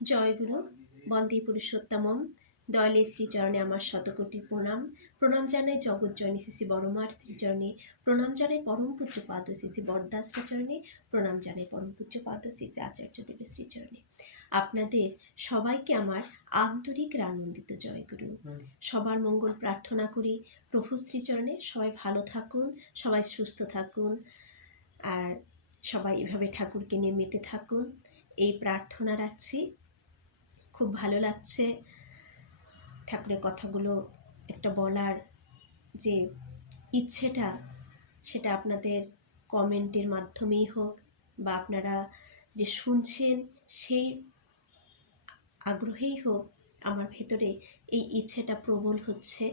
জয় গুরু, বন্দে পুরুষোত্তমম। দয়ালে শ্রীচরণে আমার শতকোটি প্রণাম। প্রণাম জানাই জগৎ জননী শ্রী বড়মার শ্রীচরণে, প্রণাম জানাই পরম পূজ্য পাদ শ্রী বরদাস শ্রীচরণে, প্রণাম জানাই পরম পূজ্য পাদ শ্রী আচার্য দেবের শ্রীচরণে। আপনাদের সবাইকে আমার আন্তরিক আনন্দিত জয়গুরু। সবার মঙ্গল প্রার্থনা করি প্রভু শ্রীচরণে। সবাই ভালো থাকুন, সবাই সুস্থ থাকুন, আর সবাই এভাবে ঠাকুরকে নিয়ে মেতে থাকুন, এই প্রার্থনা রাখছি। খুব ভালো লাগছে ঠাকুরের কথাগুলো একটা বলার যে ইচ্ছেটা, সেটা আপনাদের কমেন্টের মাধ্যমেই হোক বা আপনারা যে শুনছেন সেই আগ্রহেই হোক, আমার ভেতরে এই ইচ্ছেটা প্রবল হচ্ছে।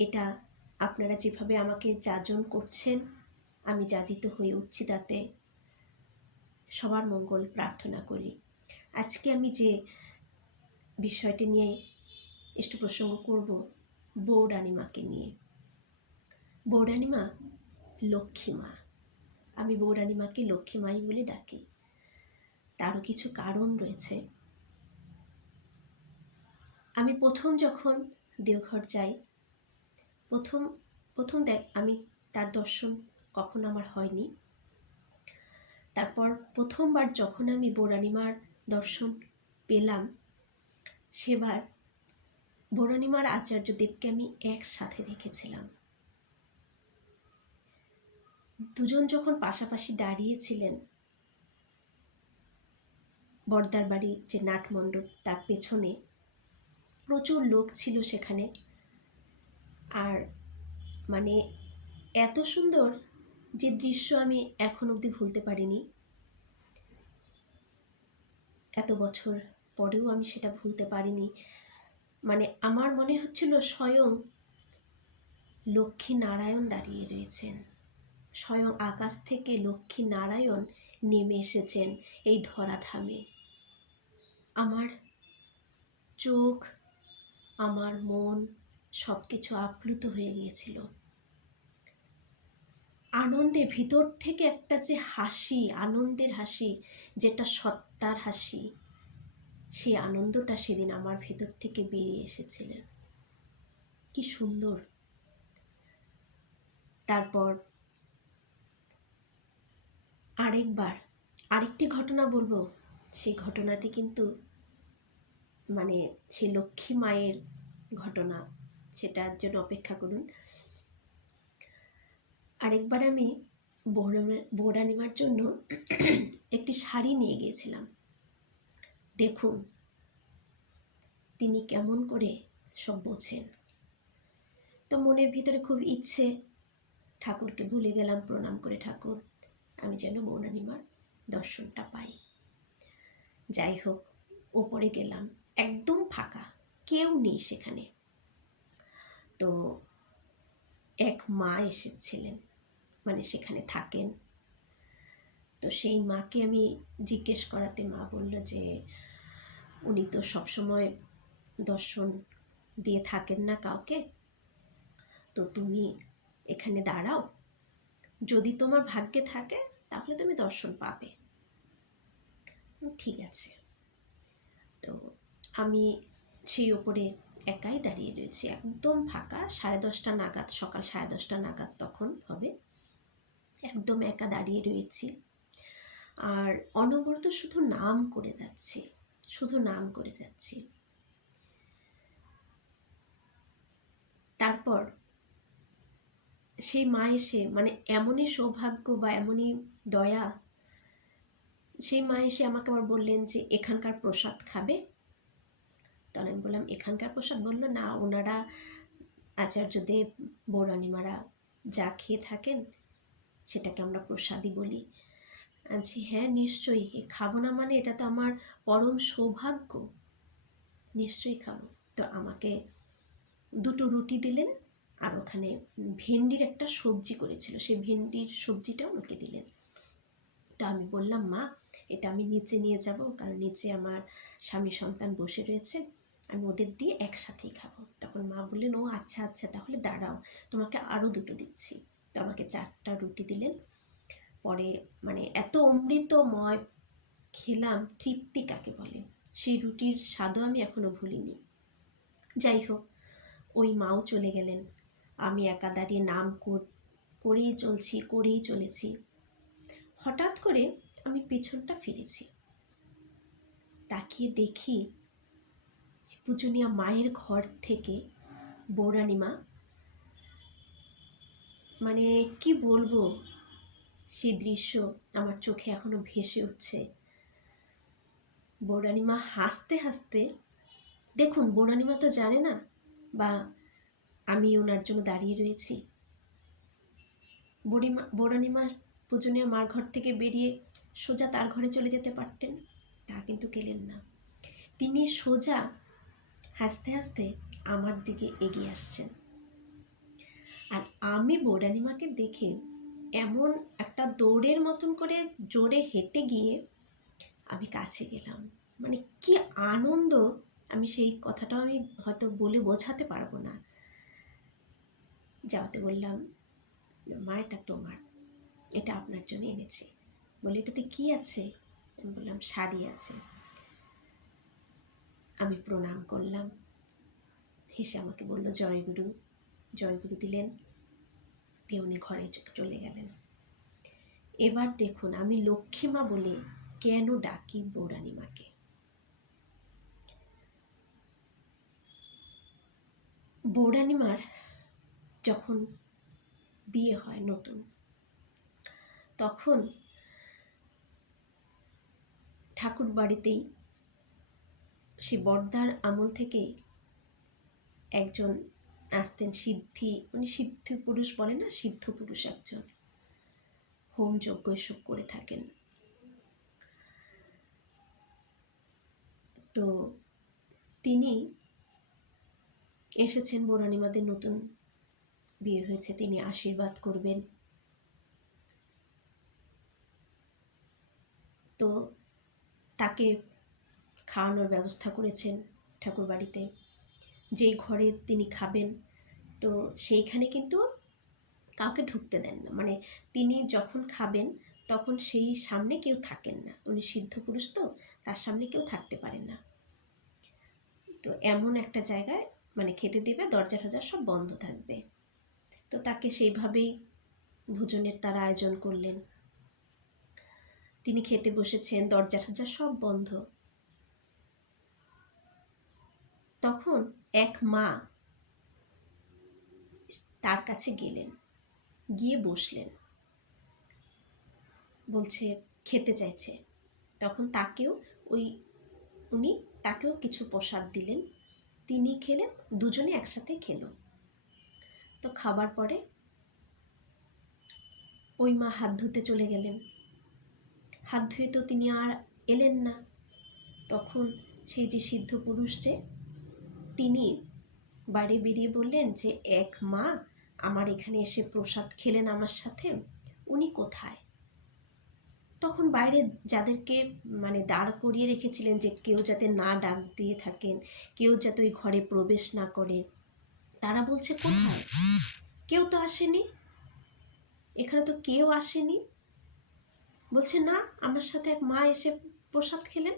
এটা আপনারা যেভাবে আমাকে যাজন করছেন, আমি যাজিত হয়ে উঠছি, তাতে সবার মঙ্গল প্রার্থনা করি। আজকে আমি যে বিষয়টি নিয়ে একটু প্রসঙ্গ করব, বৌরানীমাকে নিয়ে। বৌরানীমা লক্ষ্মী মা। আমি বৌরানীমাকে লক্ষ্মী মাই বলে ডাকি। তারও কিছু কারণ রয়েছে। আমি প্রথম যখন দেওঘর যাই, প্রথম আমি তার দর্শন কখন আমার হয়নি। তারপর প্রথমবার যখন আমি বৌরানীমার দর্শন পেলাম, সেবার বৌরানীমার আচার্য দেবকে আমি একসাথে দেখেছিলাম। দুজন যখন পাশাপাশি দাঁড়িয়েছিলেন, বর্দার বাড়ির যে নাটমণ্ডপ তার পেছনে প্রচুর লোক ছিল সেখানে। আর মানে এত সুন্দর যে দৃশ্য আমি এখন অবধি ভুলতে পারিনি। এত বছর পরেও আমি সেটা ভুলতে পারিনি। মানে আমার মনে হচ্ছিল স্বয়ং লক্ষ্মী নারায়ণ দাঁড়িয়ে রয়েছেন, স্বয়ং আকাশ থেকে লক্ষ্মী নারায়ণ নেমে এসেছেন এই ধরাধামে। আমার চোখ, আমার মন সব কিছু আপ্লুত হয়ে গিয়েছিল। আনন্দে ভিতর থেকে একটা যে হাসি, আনন্দের হাসি, যেটা সত্তার হাসি, সেই আনন্দটা সেদিন আমার ভেতর থেকে বেরিয়ে এসেছিলেন। কি সুন্দর। তারপর আরেকটি ঘটনা বলবো। সেই ঘটনাটি কিন্তু মানে সেই লক্ষ্মী মায়ের ঘটনা, সেটার জন্য অপেক্ষা করুন। আরেকবার আমি বৌরানীমার জন্য একটি শাড়ি নিয়ে গিয়েছিলাম। দেখুন তিনি কেমন করে সব বোঝেন। তো মনের ভিতরে খুব ইচ্ছে, ঠাকুরকে ভুলে গেলাম প্রণাম করে, ঠাকুর আমি যেন বৌরানীমার দর্শনটা পাই। যাই হোক, ওপরে গেলাম, একদম ফাঁকা, কেউ নেই সেখানে। তো এক মা এসেছিলেন, মানে সেখানে থাকেন। তো সেই মাকে আমি জিজ্ঞেস করাতে মা বলল যে উনি তো সবসময় দর্শন দিয়ে থাকেন না কাউকে, তো তুমি এখানে দাঁড়াও, যদি তোমার ভাগ্যে থাকে তাহলে তুমি দর্শন পাবে। ঠিক আছে। তো আমি সেই ওপরে একাই দাঁড়িয়ে রয়েছি, একদম ফাঁকা, 10:30 নাগাদ, সকাল 10:30 নাগাদ তখন হবে। একদম একা দাঁড়িয়ে রয়েছি, আর অনবরত শুধু নাম করে যাচ্ছি, শুধু নাম করে যাচ্ছি। তারপর সেই মা এসে, মানে এমনই সৌভাগ্য বা এমনই দয়া, সেই মা এসে আমাকে আবার বললেন যে এখানকার প্রসাদ খাবে। তাহলে আমি বললাম এখানকার প্রসাদ? বললো না, ওনারা আচার্যদেব বৌরানীমারা যা খেয়ে থাকেন সেটাকে আমরা প্রসাদই বলি। আচ্ছা হ্যাঁ নিশ্চয়ই, খাবো না মানে এটা তো আমার পরম সৌভাগ্য, নিশ্চয়ই খাবো। তো আমাকে 2টো রুটি দিলেন, আর ওখানে ভেন্ডির একটা সবজি করেছিল, সেই ভেন্ডির সবজিটাও আমাকে দিলেন। তো আমি বললাম মা এটা আমি নিচে নিয়ে যাব, কারণ নিচে আমার স্বামী সন্তান বসে রয়েছে, আমি ওদের দিয়ে একসাথেই খাবো। তখন মা বললেন ও আচ্ছা আচ্ছা, তাহলে দাঁড়াও, তোমাকে আরও 2টো দিচ্ছি। তো আমাকে 4টা রুটি দিলেন। পরে মানে এত অমৃতময় খেলাম, তৃপ্তি কাকে বলে, সেই রুটির স্বাদও আমি এখনো ভুলিনি। যাই হোক, ওই মাও চলে গেলেন, আমি একা দাঁড়িয়ে নাম করেই চলেছি। হঠাৎ করে আমি পেছনটা ফিরেছি, তাকিয়ে দেখি পূজনীয়া মায়ের ঘর থেকে বৌরানীমা, মানে কি বলবো, সেই দৃশ্য আমার চোখে এখনো ভেসে উঠছে। বৌরানীমা হাসতে হাসতে, দেখুন বৌরানীমা তো জানে না বা আমি ওনার জন্য দাঁড়িয়ে রয়েছি। বৌরানীমা পূজনীয় মার ঘর থেকে বেরিয়ে সোজা তার ঘরে চলে যেতে পারতেন, তা কিন্তু গেলেন না। তিনি সোজা হাসতে হাসতে আমার দিকে এগিয়ে আসছেন। আর আমি বৌরানীমাকে দেখে এমন একটা দৌড়ের মতন করে জোরে হেঁটে গিয়ে আমি কাছে গেলাম। মানে কি আনন্দ, আমি সেই কথাটাও আমি হয়তো বলে বোঝাতে পারবো না। যাওয়াতে বললাম, মা এটা তোমার, এটা আপনার জন্য এনেছি। বলে এটাতে কি আছে? আমি বললাম শাড়ি আছে। আমি প্রণাম করলাম, হেসে আমাকে বলল জয়গুরু। জয়গুরু দিলেন, দিয়ে উনি ঘরে চলে গেলেন। এবার দেখুন আমি লক্ষ্মীমা বলে কেন ডাকি বৌরানীমাকে। বৌরানীমার যখন বিয়ে হয় নতুন, তখন ঠাকুর বাড়িতেই সে বড়দার আমল থেকেই একজন আসতেন উনি সিদ্ধ পুরুষ বলে না, সিদ্ধ পুরুষ একজন, হোম যজ্ঞ এসব করে থাকেন। তো তিনি এসেছেন, বৌরানীমাদের নতুন বিয়ে হয়েছে, তিনি আশীর্বাদ করবেন। তো তাকে খাওয়ানোর ব্যবস্থা করেছেন ঠাকুর বাড়িতে। যেই ঘরে তিনি খাবেন, তো সেইখানে কিন্তু কাউকে ঢুকতে দেন না। মানে তিনি যখন খাবেন তখন সেই সামনে কেউ থাকেন না, উনি সিদ্ধ পুরুষ তো, তার সামনে কেউ থাকতে পারেন না। তো এমন একটা জায়গায় মানে খেতে দেবে, দরজা টরজা সব বন্ধ থাকবে। তো তাকে সেইভাবেই ভোজনের তারা আয়োজন করলেন। তিনি খেতে বসেছেন, দরজা টরজা সব বন্ধ। তখন এক মা তার কাছে গেলেন, গিয়ে বসলেন, বলছে খেতে চাইছে। তখন উনি তাকেও কিছু প্রসাদ দিলেন, তিনি খেলেন, দুজনে একসাথে খেলো। তো খাবার পরে ওই মা হাত ধুতে চলে গেলেন। হাত ধুয়ে তো তিনি আর এলেন না। তখন সেই যে সিদ্ধ পুরুষ তিনি বাড়ি বেরিয়ে বললেন যে এক মা আমার এখানে এসে প্রসাদ খেলেন আমার সাথে, উনি কোথায়? তখন বাইরে যাদেরকে মানে দাঁড় করিয়ে রেখেছিলেন যে কেউ যাতে না ডাক দিয়ে থাকেন, কেউ যাতে ওই ঘরে প্রবেশ না করে, তারা বলছে কোথায়? কেউ তো আসেনি, এখানে তো কেউ আসেনি। বলছে না, আমার সাথে এক মা এসে প্রসাদ খেলেন,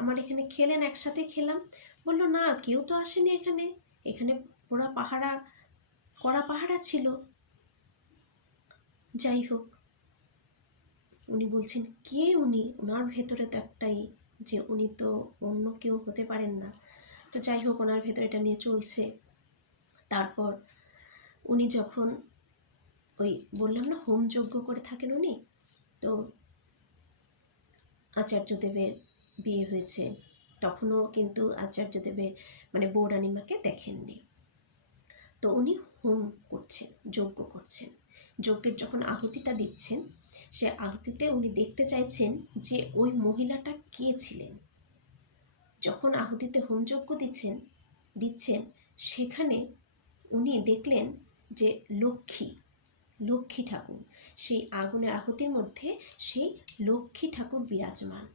আমার এখানে খেলেন, একসাথে খেলাম। বললো না, কেউ তো আসেনি এখানে, এখানে কড়া পাহারা ছিল। যাই হোক, উনি বলছেন কে উনি, ওনার ভেতরে তো একটাই যে উনি তো অন্য কেউ হতে পারেন না। তো যাই হোক, ওনার ভেতরে এটা নিয়ে চলছে। তারপর উনি যখন ওই বললাম না হোম যজ্ঞ করে থাকেন উনি, তো আচার্যদেবের বিয়ে হয়েছে, তখনও কিন্তু আচার্যদেবের মানে বৌরানীমাকে দেখেননি। তো উনি হোম করছেন, যজ্ঞ করছেন। যজ্ঞের যখন আহুতিটা দিচ্ছেন, সে আহুতিতে উনি দেখতে চাইছেন যে ওই মহিলাটা কে ছিলেন। যখন আহুতিতে হোমযজ্ঞ দিচ্ছেন সেখানে উনি দেখলেন যে লক্ষ্মী ঠাকুর, সেই আগুনের আহুতির মধ্যে সেই লক্ষ্মী ঠাকুর বিরাজমান।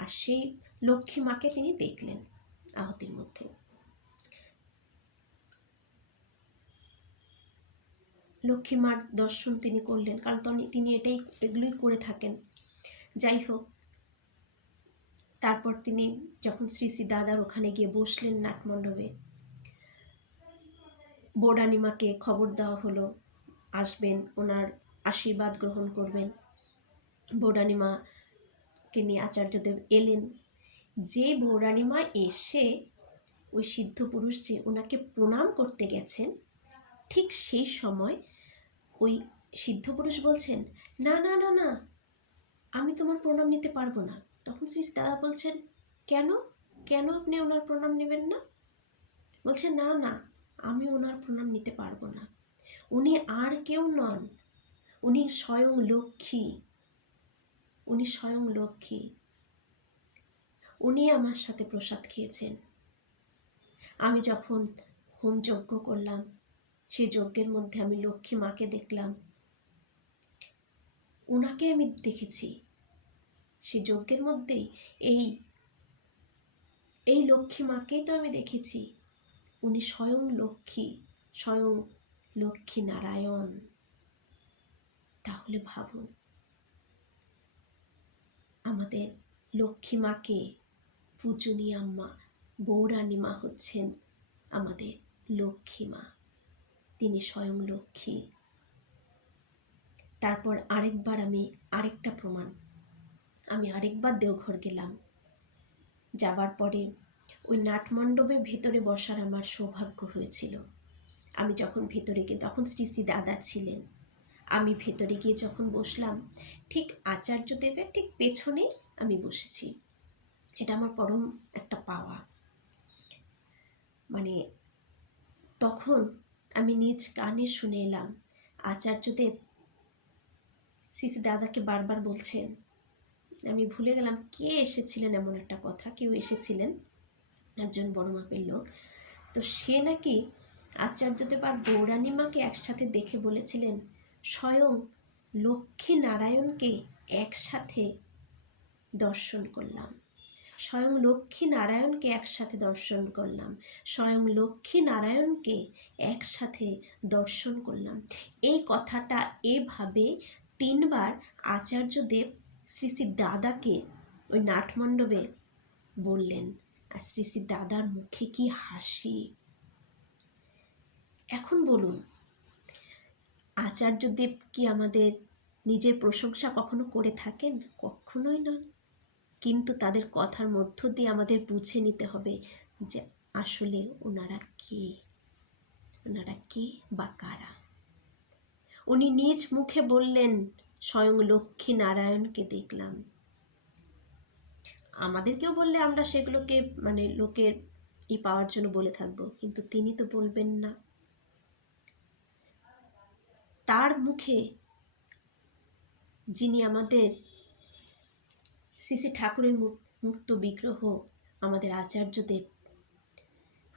আর সেই লক্ষ্মী মাকে তিনি দেখলেন আহুতির মধ্যে। লক্ষ্মী মার দর্শন তিনি করলেন, কারণ তিনি এগুলোই করে থাকেন। যাই হোক, তারপর তিনি যখন শ্রী শ্রী দাদার ওখানে গিয়ে বসলেন নাটমণ্ডপে, বৌরানিমাকে খবর দেওয়া হলো আসবেন, ওনার আশীর্বাদ গ্রহণ করবেন। বৌরানিমাকে নিয়ে আচার্যদেব এলেন। যে বৌরানিমা এসে ওই সিদ্ধ পুরুষ যে ওনাকে প্রণাম করতে গেছেন, ঠিক সেই সময় ওই সিদ্ধ পুরুষ বলছেন, না না না না, আমি তোমার প্রণাম নিতে পারবো না। তখন শ্রী দাদা বলছেন, কেন কেন আপনি ওনার প্রণাম নেবেন না? বলছে, না না, আমি ওনার প্রণাম নিতে পারবো না। উনি আর কেউ নন, উনি স্বয়ং লক্ষ্মী, উনি স্বয়ং লক্ষ্মী। উনি আমার সাথে প্রসাদ খেয়েছেন। আমি যখন হোম যজ্ঞ করলাম, সেই যজ্ঞের মধ্যে আমি লক্ষ্মী মাকে দেখলাম, ওনাকে আমি দেখেছি। সেই যজ্ঞের মধ্যেই এই লক্ষ্মী মাকেই তো আমি দেখেছি। উনি স্বয়ং লক্ষ্মী, স্বয়ং লক্ষ্মী নারায়ণ। তাহলে ভাবুন, আমাদের লক্ষ্মী মাকে পূজনীয়া মা বৌরানী মা হচ্ছেন আমাদের লক্ষ্মী মা, তিনি স্বয়ং লক্ষ্মী। তারপর আরেকটা প্রমাণ, আমি আরেকবার দেওঘর গেলাম। যাবার পরে ওই নাটমণ্ডপের ভেতরে বসার আমার সৌভাগ্য হয়েছিল। আমি যখন ভেতরে গিয়ে, তখন শ্রী শ্রী দাদা ছিলেন, আমি ভেতরে গিয়ে যখন বসলাম, ঠিক আচার্যদেবের ঠিক পেছনেই আমি বসেছি। এটা আমার পরম একটা পাওয়া। মানে তখন আমি নিজ কানে শুনে এলাম আচার্যদেব শ্রী শ্রী দাদাকে বারবার বলছেন, আমি ভুলে গেলাম কে এসেছিলেন, এমন একটা কথা, কেউ এসেছিলেন, একজন বড় মাপের লোক। তো সে নাকি আচার্যদেব আর বৌরানিমাকে একসাথে দেখে বলেছিলেন, স্বয়ং লক্ষ্মী নারায়ণকে একসাথে দর্শন করলাম, স্বয়ং লক্ষ্মী নারায়ণকে একসাথে দর্শন করলাম, স্বয়ং লক্ষ্মী নারায়ণকে একসাথে দর্শন করলাম। এই কথাটা এভাবে 3 বার আচার্যদেব শ্রী শ্রী দাদাকে ওই নাটমণ্ডপে বললেন। আর শ্রী শ্রী দাদার মুখে কি হাসি! এখন বলুন, আচার্যদেব কি আমাদের নিজের প্রশংসা কখনো করে থাকেন? কখনোই নয়। কিন্তু তাদের কথার মধ্য দিয়ে আমাদের বুঝে নিতে হবে যে আসলে ওনারা কে বা কারা। উনি নিজ মুখে বললেন, স্বয়ং লক্ষ্মী নারায়ণকে দেখলাম। আমাদেরকেও বললে আমরা সেগুলোকে লোকের পাওয়ার জন্য বলে থাকবো, কিন্তু তিনি তো বলবেন না। তার মুখে, যিনি আমাদের শ্রী শ্রী ঠাকুরের মূর্ত বিগ্রহ, আমাদের আচার্যদেব,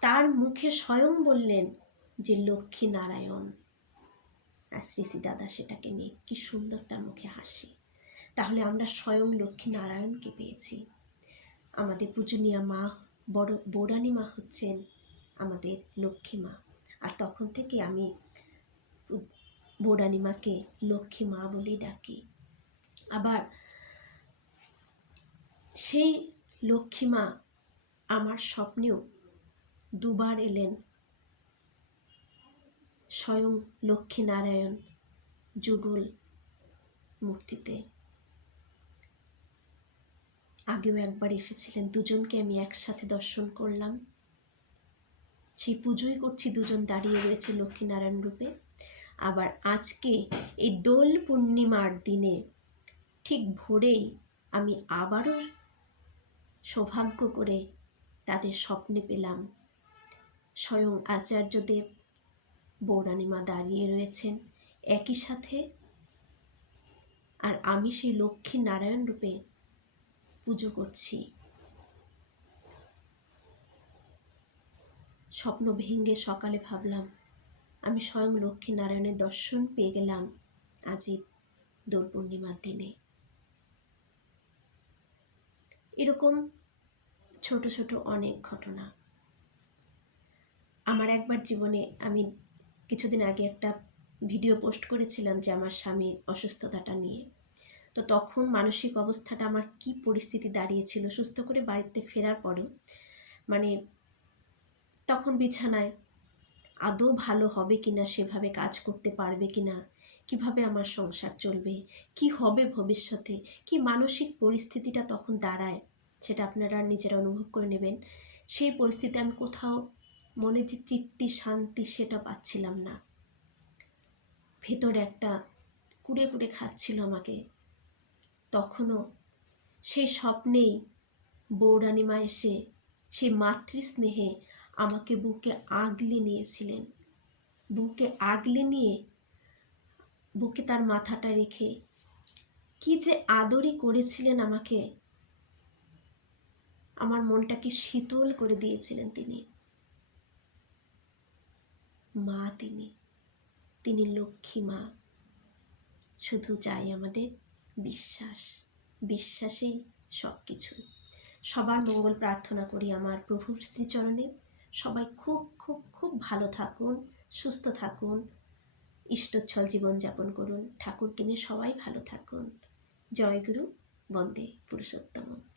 তার মুখে স্বয়ং বললেন যে লক্ষ্মী নারায়ণ। আর শ্রী শ্রী দাদা সেটাকে নিয়ে কি সুন্দর তার মুখে হাসি। তাহলে আমরা স্বয়ং লক্ষ্মী নারায়ণকে পেয়েছি। আমাদের পূজনীয়া মা বৌরানী মা হচ্ছেন আমাদের লক্ষ্মী মা। আর তখন থেকে আমি বৌরানী মাকে লক্ষ্মী মা বলেই ডাকি। আবার সেই লক্ষ্মী মা আমার স্বপ্নেও 2 বার এলেন, স্বয়ং লক্ষ্মী নারায়ণ যুগল মূর্তিতে। আগেও একবার এসেছিলেন, দুজনকে আমি একসাথে দর্শন করলাম। সেই পুজোই করছি, দুজন দাঁড়িয়ে রয়েছে লক্ষ্মীনারায়ণ রূপে। আবার আজকে এই দোল পূর্ণিমার দিনে ঠিক ভোরেই আমি আবারও সৌভাগ্য করে তাদের স্বপ্নে পেলাম স্বয়ং আচার্যদেব, বৌরানিমা দাঁড়িয়ে রয়েছেন একই সাথে। আর আমি সেই লক্ষ্মী নারায়ণ রূপে পুজো করছি। স্বপ্ন ভেঙে সকালে ভাবলাম আমি স্বয়ং লক্ষ্মী নারায়ণের দর্শন পেয়ে গেলাম আজই দোল পূর্ণিমার দিনে। এরকম ছোট ছোট অনেক ঘটনা আমার একবার জীবনে। আমি কিছুদিন আগে একটা ভিডিও পোস্ট করেছিলাম যে আমার স্বামীর অসুস্থতাটা নিয়ে। তো তখন মানসিক অবস্থাটা আমার কি পরিস্থিতি দাঁড়িয়েছিল, সুস্থ করে বাড়িতে ফেরার পরেও মানে তখন বিছানায় আদৌ ভালো হবে কিনা, সেভাবে কাজ করতে পারবে কিনা, কিভাবে আমার সংসার চলবে, কি হবে ভবিষ্যতে, কি মানসিক পরিস্থিতিটা তখন দাঁড়ায়, সেটা আপনারা নিজেরা অনুভব করে নেবেন। সেই পরিস্থিতিতে আমি কোথাও মনে যে তৃপ্তি শান্তি সেটা পাচ্ছিলাম না। ভেতরে একটা কুড়ে কুড়ে খাচ্ছিল আমাকে। তখনও সেই স্বপ্নেই বৌরানীমা এসে সেই মাতৃস্নেহে আমাকে বুকে আগলে নিয়েছিলেন। বুকে আগলে নিয়ে বুকে তার মাথাটা রেখে কি যে আদরই করেছিলেন আমাকে, আমার মনটাকে শীতল করে দিয়েছিলেন তিনি। মা তিনি লক্ষ্মী মা। শুধু চাই আমাদের বিশ্বাস, বিশ্বাসেই সব কিছু। সবার মঙ্গল প্রার্থনা করি আমার প্রভুর শ্রীচরণে। সবাই খুব খুব খুব ভালো থাকুন, সুস্থ থাকুন, ইষ্টচ্ছল জীবনযাপন করুন, ঠাকুরকে নিয়ে সবাই ভালো থাকুন। জয় গুরু, বন্দে পুরুষোত্তম।